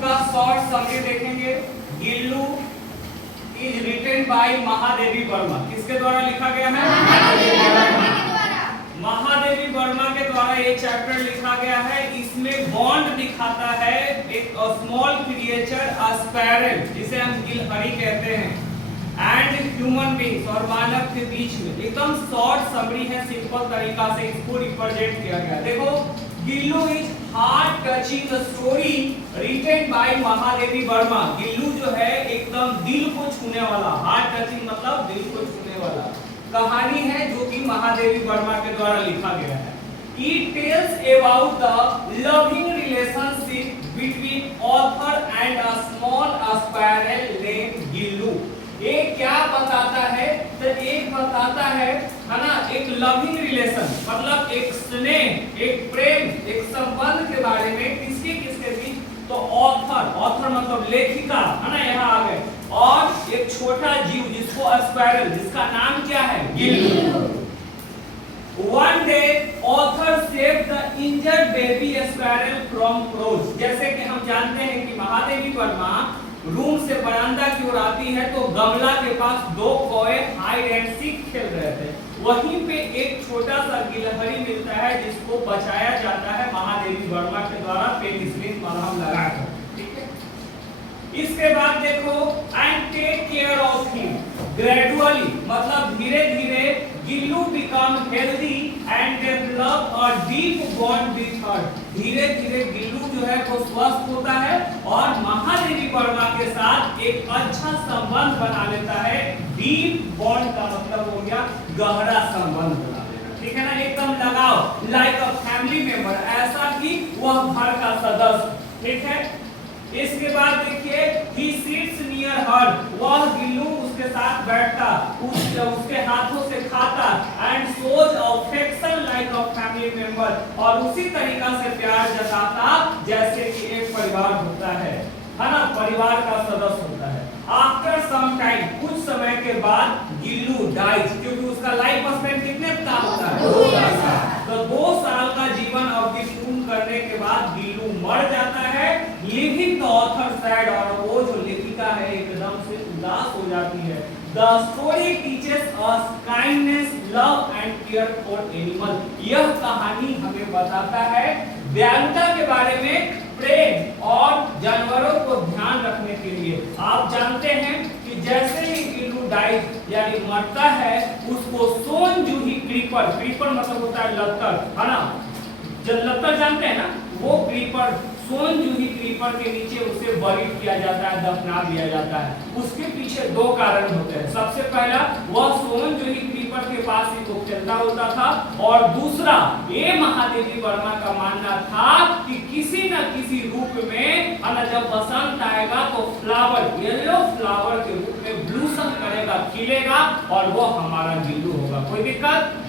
का short summary देखेंगे। Gillu is written by Mahadevi Verma. किसके द्वारा लिखा गया है? महादेवी वर्मा के द्वारा ये चैप्टर लिखा गया है। इसमें बॉन्ड दिखाता है एक स्मॉल क्रिएचर स्पैरल, जिसे हम गिलहरी कहते हैं, एंड ह्यूमन बींग्स और मानव के बीच में। एकदम शॉर्ट समरी है, सिंपल तरीका से इसको रिप्रेजेंट किया गया। देखो, Gillu is heart touching story written by Mahadevi Verma. Gillu जो है एकदम दिल को छूने वाला, हार्ट टचिंग मतलब दिल को छूने वाला कहानी है, जो कि महादेवी वर्मा के द्वारा लिखा गया है। It tells about the loving relationship between author and a small sparrow named Gillu. ये क्या बताता है? तो एक बताता है ना, एक लविंग रिलेशन मतलब एक स्नेह, एक प्रेम, एक संबंध के बारे में। किसके किसके बीच? तो ऑथर मतलब लेखिका है ना, यहाँ आ गए, और एक छोटा जीव जिसको स्पैरल, जिसका नाम क्या है? Gillu. One day, author saved the injured baby sparrow from crows। जैसे कि हम जानते हैं कि महादेवी वर्मा रूम से बरामदा की ओर आती है, तो गमला के पास दो कौवे हाइड एंड सीक खेल रहे थे। वहीं पे एक छोटा सा गिलहरी मिलता है, जिसको बचाया जाता है महादेवी वर्मा के द्वारा पेनिसिलिन मलहम लगाकर। ठीक है, इसके बाद देखो, and take care of him gradually मतलब धीरे धीरे Gillu become healthy and develop a deep bond with her. धीरे धीरे गिल्लू जो है वो स्वस्थ होता है और महादेवी वर्मा के साथ एक अच्छा संबंध बना लेता है। डीप बॉन्ड का मतलब हो गया गहरा संबंध बना लेना। ठीक है ना, एकदम लगाव, लाइक अ फैमिली मेंबर, ऐसा कि वह घर का सदस्य। ठीक है, इसके बाद देखिए, he sits near her, वह गिल्लू उसके साथ बैठता, उसके हाथों से खाता, and shows affection like a family member, और उसी तरीका से प्यार जताता जैसे कि एक परिवार होता है ना, परिवार का सदस्य होता है। आफ्टर सम टाइम, कुछ समय के बाद गिल्लू डाइज, क्योंकि उसका लाइफ स्पैन कितने का होता है? 2 साल का। तो 2 साल का जीवन अवधि पूर्ण करने के बाद गिल्लू मर जाता है। लिविंग द ऑथर सैड, और वो जो लेखिका है एकदम से उदास हो जाती है। The story teaches us kindness, love and care for animal। यह कहानी हमें बताता है दयालुता के बारे में, प्रेम और जानवरों को ध्यान रखने के लिए। आप जानते हैं कि जैसे ही गिल्लू डाइज यानी मरता है, उसको सोनजूही क्रीपर, क्रीपर मतलब होता है लतर, है ना, जब लतर जानते हैं ना, वो क्रीपर, सोनजूही क्रीपर के नीचे उसे बरीड किया जाता है, दफना दिया जाता है। उसके पीछे 2 कारण होते हैं। सबसे पहला, वह सोनजूही क्रीपर के पास ही तो खेलता होता था, और दूसरा, ये महादेवी वर्मा का मानना था कि किसी न किसी रूप में जब बसंत आएगा तो फ्लावर, येलो फ्लावर के रूप में ब्लूसम करेगा, खिलेगा, और वो हमारा गिल्लू होगा। कोई दिक्कत